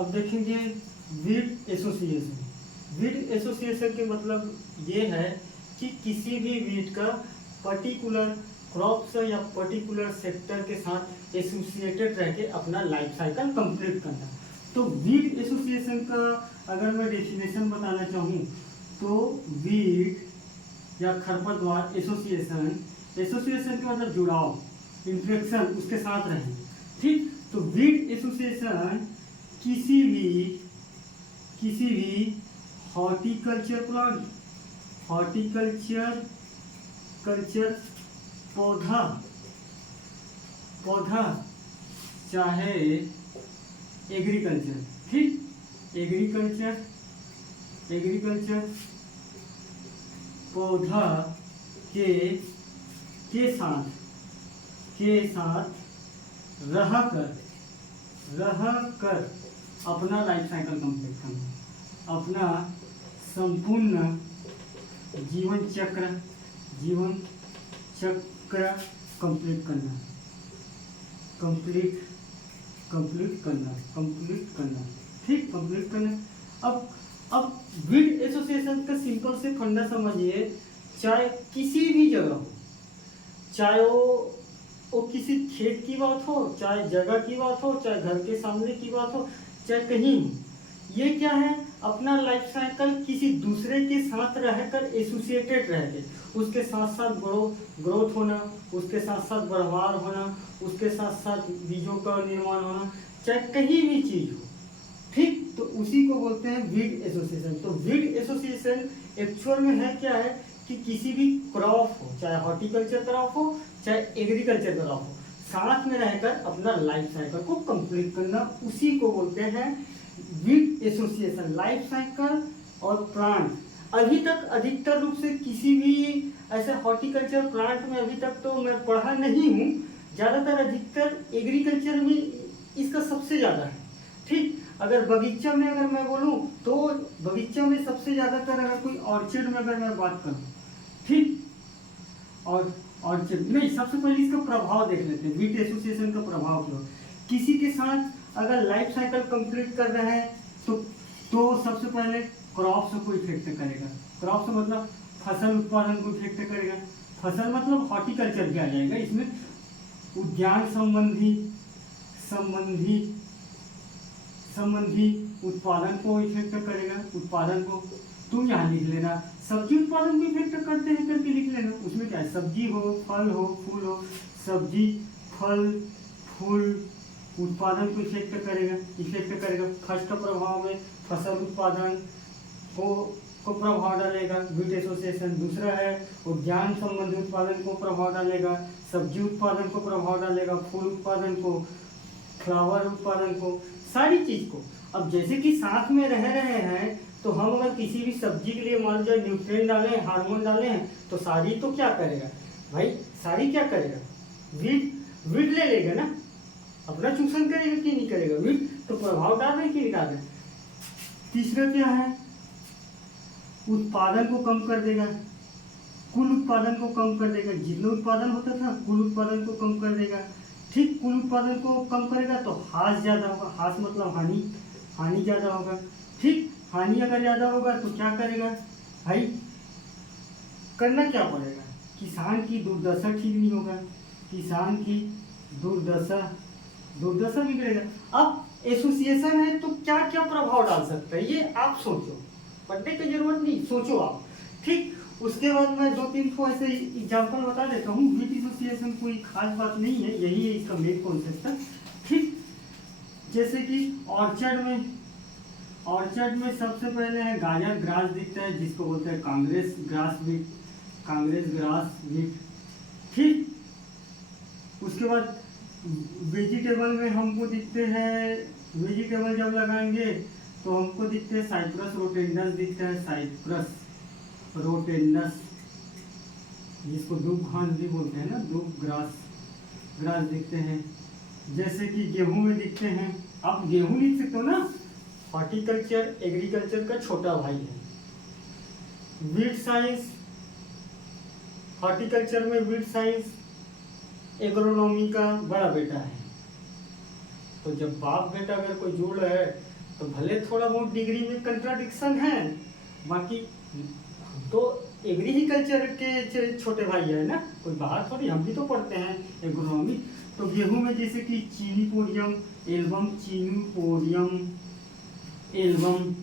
अब देखेंगे weed association. Weed association के मतलब ये है कि किसी भी वीड का पर्टिकुलर क्रॉप्स या पर्टिकुलर सेक्टर के साथ एसोसिएटेड रह के अपना लाइफ साइकिल कंप्लीट करना। तो वीड एसोसिएशन का अगर मैं डेफिनेशन बताना चाहूँ तो वीड या खरपतवार एसोसिएशन, एसोसिएशन का मतलब जुड़ाव, इंटरेक्शन उसके साथ रहें। ठीक, तो वीड एसोसिएशन किसी भी हॉर्टिकल्चर प्लांट, कल्चर पौधा चाहे एग्रीकल्चर, ठीक, एग्रीकल्चर पौधा के साथ रह कर अपना लाइफ साइकिल कंप्लीट करना, अपना संपूर्ण जीवन चक्र कंप्लीट करना, ठीक, कंप्लीट करना। अब वीड एसोसिएशन का सिंपल से फंडा समझिए, चाहे किसी भी जगह हो, चाहे वो किसी खेत की बात हो, चाहे जगह की बात हो, चाहे घर के सामने की बात हो, चाहे कहीं, ये क्या है, अपना लाइफ साइकिल किसी दूसरे के साथ रहकर एसोसिएटेड रह के उसके साथ साथ ग्रोथ होना, उसके साथ साथ बढ़वार होना, उसके साथ साथ बीजों का निर्माण होना, चाहे कहीं भी चीज हो, ठीक, तो उसी को बोलते हैं वीड एसोसिएशन। तो वीड एसोसिएशन एक्चुअल में है क्या है कि किसी भी क्रॉप हो, चाहे हॉर्टिकल्चर क्रॉप हो, चाहे एग्रीकल्चर क्रॉप हो, साथ में रहकर अपना लाइफ साइकिल को कंप्लीट करना, उसी को बोलते हैं वीड एसोसिएशन। लाइफ साइकिल और प्लांट, अभी तक अधिकतर रूप से किसी भी ऐसे हॉर्टिकल्चर प्लांट में अभी तक तो मैं पढ़ा नहीं हूँ, ज़्यादातर अधिकतर एग्रीकल्चर में इसका सबसे ज़्यादा है, ठीक। अगर बगीचा में अगर मैं बोलूँ तो बगीचा में सबसे ज़्यादातर, अगर कोई ऑर्चिड में अगर मैं बात करूँ, ठीक, और ऑर्चिड में सबसे पहले इसका प्रभाव देख लेते हैं, वीड एसोसिएशन का प्रभाव क्या, किसी के साथ अगर लाइफ साइकिल कंप्लीट कर रहे हैं तो सबसे पहले क्रॉप्स को इफेक्ट करेगा। क्रॉप्स मतलब फसल उत्पादन को इफेक्ट करेगा। फसल मतलब हॉर्टिकल्चर भी आ जाएगा इसमें, उद्यान संबंधी उत्पादन को इफेक्ट करेगा। उत्पादन को तुम यहाँ लिख लेना, सब्जी उत्पादन को इफेक्ट करते हैं करके लिख लेना। उसमें क्या है, सब्जी हो, फल हो, फूल हो, सब्जी, फल, फूल उत्पादन को इफेक्ट करेगा। फर्स्ट का प्रभाव में फसल उत्पादन को प्रभाव डालेगा वीड एसोसिएशन। दूसरा है उद्यान संबंधी उत्पादन को प्रभाव डालेगा, सब्जी उत्पादन को प्रभाव डालेगा, फूल उत्पादन को, फ्लावर उत्पादन को, सारी चीज को। अब जैसे कि साथ में रह रहे हैं तो हम अगर किसी भी सब्जी के लिए मान लो न्यूट्रिएंट डालें, हार्मोन डालें, तो सारी तो क्या करेगा भाई, सारी क्या करेगा, वीड ले लेगा ना, अपना चूषण करेगा कि नहीं करेगा, वीड तो प्रभाव डाल रहे कि नहीं डाल रहे। तीसरा क्या है, उत्पादन को कम कर देगा, कुल उत्पादन को कम कर देगा। जितना उत्पादन होता था कुल उत्पादन को कम कर देगा, ठीक, कुल उत्पादन को कम करेगा तो हास ज्यादा होगा, हास मतलब हानि ज्यादा होगा, ठीक। हानि अगर ज्यादा होगा तो क्या करेगा भाई, करना क्या पड़ेगा, किसान की दुर्दशा ठीक नहीं होगा, किसान की दुर्दशा बिगड़ेगा। अब एसोसिएशन है तो क्या क्या प्रभाव डाल सकता है ये आप सोचो, पढ़ने की जरूरत नहीं, सोचो आप, ठीक। उसके बाद मैं 2-3 को ऐसे एग्जाम्पल बता देता हूँ। वीड एसोसिएशन कोई खास बात नहीं है, यही है इसका मेन कॉन्सेप्ट, ठीक। जैसे कि ऑर्चर्ड में सबसे पहले है गाजर ग्रास दिखता है, जिसको बोलते हैं कांग्रेस ग्रास वीट, ठीक। उसके बाद वेजिटेबल में हमको दिखते हैं, वेजिटेबल जब लगाएंगे तो हमको दिखते हैं साइप्रस रोटेंडस दिखता है, साइप्रस रोटेंडस, जिसको दूब घास भी बोलते हैं ना, दूब ग्रास दिखते हैं। जैसे कि गेहूं में दिखते हैं, आप गेहूं लिख सकते हो ना, हॉर्टिकल्चर एग्रीकल्चर का छोटा भाई है। वीट साइंस, हॉर्टिकल्चर में वीट साइंस एग्रोनॉमी का बड़ा बेटा है। तो जब बाप बेटा अगर कोई जुड़ रहा है तो भले थोड़ा बहुत डिग्री में कंट्राडिक्शन है, बाकी तो एग्रीकल्चर के छोटे भाई है ना, कोई बाहर थोड़ी, हम भी तो पढ़ते हैं एग्रोनॉमी। तो गेहूं में जैसे कि चीनीपोडियम एल्बम, चीनीपोडियम एल्बम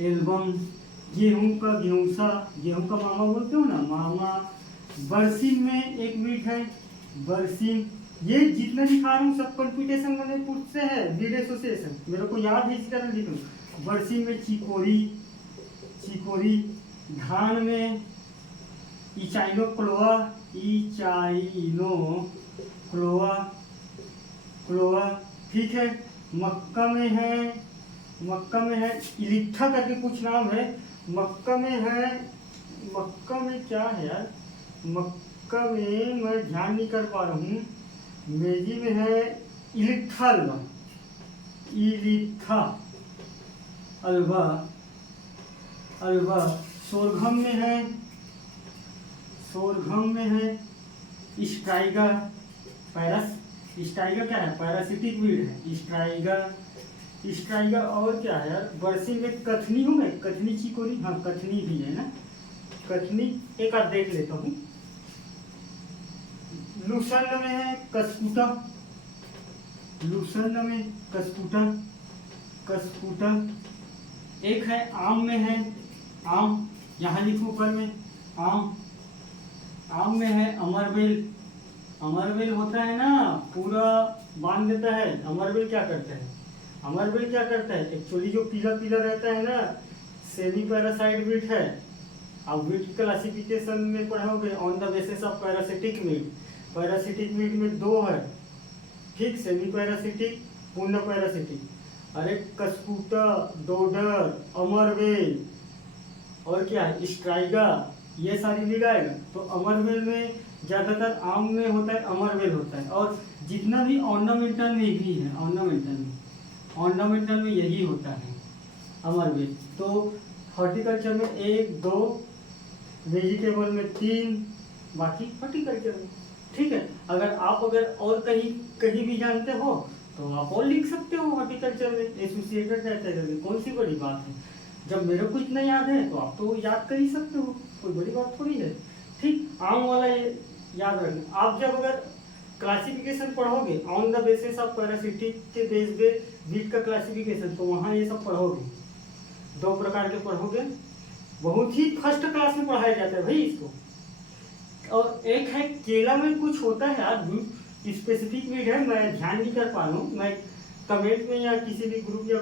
एल्बम, गेहूं का गेहूंसा, गेहूं का मामा बोलते हो ना, मामा। बरसीन में एक वीट है, बरसीन। ये जितना लिखा रहा हूँ सब कंप्यूटेशन वाले पुट से है, वीड एसोसिएशन, मेरे को याद है इस कारण लिख लूँ। बरसीन में चिकोरी, चिकोरी। धान में इचाइनो क्लोआ, इचाइनो क्लोआ, क्लोआ, ठीक है। मक्का में है, मक्का में है इलिट्ठा करके कुछ नाम है, मक्का में है, मक्का में क्या है यार, मक्का में मैं ध्यान नहीं कर पा रहा हूँ। मेजी में है इलिट्ठा अल्वा, इलिट्ठा अल्वा, अल्वा। सोरघम में है, सोरघम में है स्ट्राइगा, पैरास, स्ट्राइगा क्या है, पैरासिटिक वीड है स्ट्राइगा, स्ट्राइगा। और क्या है यार, बरसी में कथनी हूँ मैं, कथनी चिकोरी, हाँ कथनी भी है ना, कथनी एक आध देख लेता हूँ। लुसर्न में है कसकुटा, लुसर्न में कसकुटा, कसकुटा। एक है आम में है, आम, यहाँ लिखो ऊपर में आम, आम में है अमरवेल, अमरवेल होता है ना पूरा बांध देता है। अमरवेल क्या करता है, अमरवेल क्या करता है, एक्चुअली जो पीला पीला रहता है ना, सेमी पैरासाइट वीट है। अब वीट क्लासिफिकेशन में पढ़ोगे on the basis of parasitic wheat. Parasitic wheat में दो है, ठीक, सेमी पैरासिटिक, पूर्ण पैरासिटिक। अरे कसकुटा, डोडर, अमरवेल और क्या है स्ट्राइगा, ये सारी वीड आएगा। तो अमरवेल में ज़्यादातर आम में होता है, अमरवेल होता है। और जितना भी ऑर्नामेंटल में भी है, ऑर्नामेंटल में, ऑर्नामेंटल में यही होता है अमरवेल। तो हॉर्टिकल्चर में 1 2, वेजिटेबल में 3, बाकी हॉर्टिकल्चर में, ठीक है। अगर आप और कहीं कहीं भी जानते हो तो आप और लिख सकते हो हॉर्टिकल्चर में एसोसिएटेड रहता है, कौन सी बड़ी बात है। जब मेरे को इतना याद है तो आप तो याद कर ही सकते हो, कोई बड़ी बात थोड़ी है, ठीक। आम वाला ये याद रखना। आप जब अगर क्लासिफिकेशन पढ़ोगे on the basis of parasitic के बेस पे वीट का क्लासिफिकेशन, तो वहाँ ये सब पढ़ोगे, 2 प्रकार के पढ़ोगे, बहुत ही फर्स्ट क्लास में पढ़ाया जाता है भाई इसको। और एक है केला में कुछ होता है यार, स्पेसिफिक वीड है, मैं ध्यान नहीं कर पा रहा हूँ, मैं कमेंट में या किसी भी ग्रुप या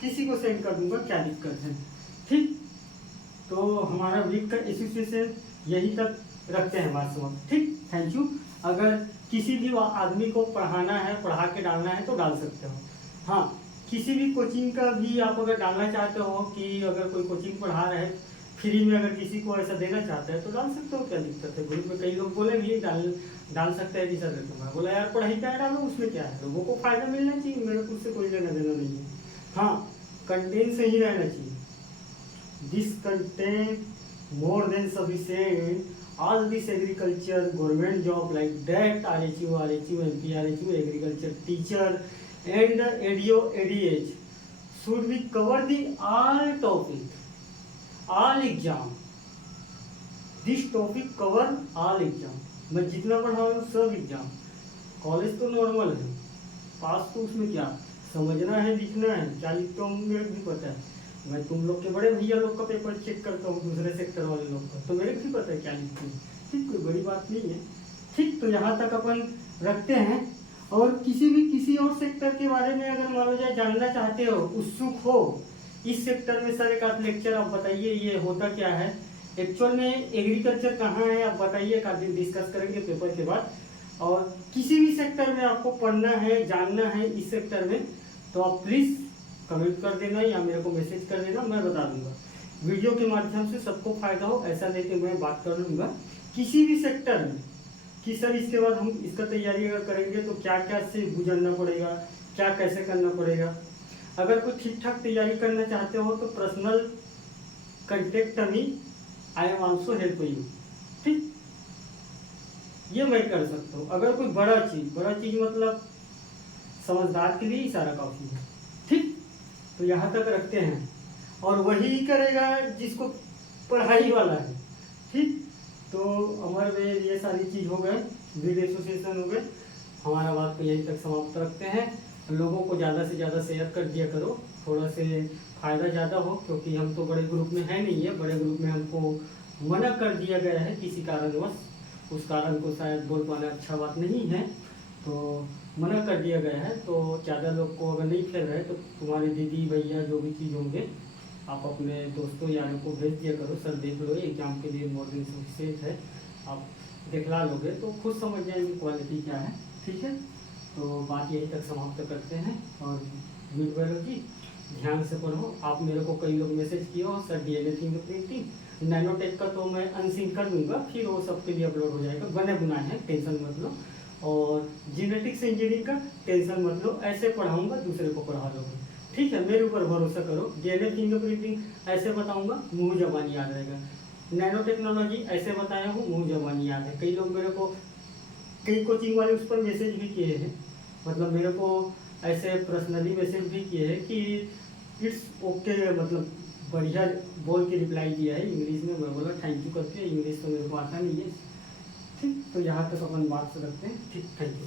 किसी को सेंड कर दूंगा, क्या दिक्कत है, ठीक। तो हमारा वीक का एसोसिएशन यही तक रखते हैं बात समझ, ठीक। Thank you. अगर किसी भी आदमी को पढ़ाना है, पढ़ा के डालना है तो डाल सकते हो। हाँ, किसी भी कोचिंग का भी आप अगर डालना चाहते हो कि अगर कोई कोचिंग पढ़ा रहे हैं फ्री में, अगर किसी को ऐसा देना चाहते हैं तो डाल सकते हो, क्या दिक्कत है। ग्रुप में कई लोग बोले भी डाल सकते हैं जी सर, मैं बोला यार पढ़ाई क्या डालो, उसमें क्या है, लोगों को फायदा मिलना चाहिए, मेरे को उससे कोई लेना देना नहीं है। हाँ, कंटेंट सही रहना चाहिए, this content more than sufficient, all this agriculture government job like that RHU, MP, RHU, agriculture teacher and ADO, ADH should be cover the all topic, all exam, this topic cover all exam। मैं जितना पढ़ा हूँ सब exam, college तो normal है, पास तो उसमें क्या समझना है, लिखना है, क्या लिखता हूँ मेरे को भी पता है। मैं तुम लोग के बड़े भैया लोग का पेपर चेक करता हूँ, दूसरे सेक्टर वाले लोग का, तो मेरे को भी पता है क्या लिखते हैं, ठीक, कोई बड़ी बात नहीं है, ठीक। तो यहाँ तक अपन रखते हैं। और किसी और सेक्टर के बारे में अगर मान लो जाए जानना चाहते हो, उत्सुक हो, इस सेक्टर में सर एक आध लेक्चर आप बताइए ये होता क्या है, एक्चुअल में एग्रीकल्चर कहाँ है आप बताइए, एक आध दिन डिस्कस करेंगे पेपर के बाद। और किसी भी सेक्टर में आपको पढ़ना है, जानना है इस सेक्टर में, तो आप प्लीज़ कमेंट कर देना या मेरे को मैसेज कर देना, मैं बता दूंगा। वीडियो के माध्यम से सबको फायदा हो ऐसा नहीं कि मैं बात कर लूँगा किसी भी सेक्टर में कि सर इसके बाद हम इसका तैयारी अगर करेंगे तो क्या क्या से गुजरना पड़ेगा, क्या कैसे करना पड़ेगा। अगर कोई ठीक ठाक तैयारी करना चाहते हो तो personal contact me, I am also help you, ठीक, ये मैं कर सकता हूँ। अगर कोई बड़ा चीज़ मतलब समझदार के लिए ही सारा काफ़ी है, ठीक। तो यहाँ तक रखते हैं, और वही करेगा जिसको पढ़ाई वाला है। ठीक, तो हमारे में ये सारी चीज़ हो गए, वीड एसोसिएशन हो गए। हमारा बात को यहीं तक समाप्त रखते हैं। लोगों को ज़्यादा से ज़्यादा शेयर कर दिया करो, थोड़ा से फ़ायदा ज़्यादा हो, क्योंकि हम तो बड़े ग्रुप में है नहीं है। बड़े ग्रुप में हमको मना कर दिया गया है किसी कारणवश, उस कारण को शायद बोल पाना अच्छा बात नहीं है, तो मना कर दिया गया है। तो ज़्यादा लोग को अगर नहीं फैल रहे तो तुम्हारे दीदी भैया जो भी चीज़ होंगे आप अपने दोस्तों यारों को भेज दिया करो। सर देख लो, एग्जाम के लिए मोर दिन सफिशिएंट है, आप दिखला लोगे तो खुद समझ जाएंगे क्वालिटी क्या है। ठीक है, तो बात यहीं तक समाप्त करते हैं। और वीड बायोलॉजी ध्यान से पढ़ो। आप मेरे को कई लोग मैसेज किए हो, सर डीएनए फिंगरप्रिंटिंग नैनोटेक का तो मैं अनसिंक कर दूंगा, फिर वो सबके लिए अपलोड हो जाएगा। बने बुनाए हैं, टेंशन मत लो। और जेनेटिक्स इंजीनियरिंग का टेंशन मत लो, ऐसे पढ़ाऊंगा दूसरे को पढ़ा लोगे। ठीक है, मेरे ऊपर भरोसा करो। डीएनए फिंगरप्रिंटिंग ऐसे बताऊंगा, मुंह जबानी याद रहेगा। नैनो टेक्नोलॉजी ऐसे बताया हूँ, मुंह जबानी याद है। कई लोग मेरे को, कई कोचिंग वाले उस पर मैसेज भी किए हैं, मतलब मेरे को ऐसे पर्सनली मैसेज भी किए हैं कि इट्स ओके, मतलब बढ़िया बोल के रिप्लाई दिया है इंग्लिश में। मैं बोला थैंक यू करके, इंग्लिश तो मेरे को आता नहीं है। ठीक, तो यहाँ तक अपन बात रखते हैं। ठीक, थैंक यू।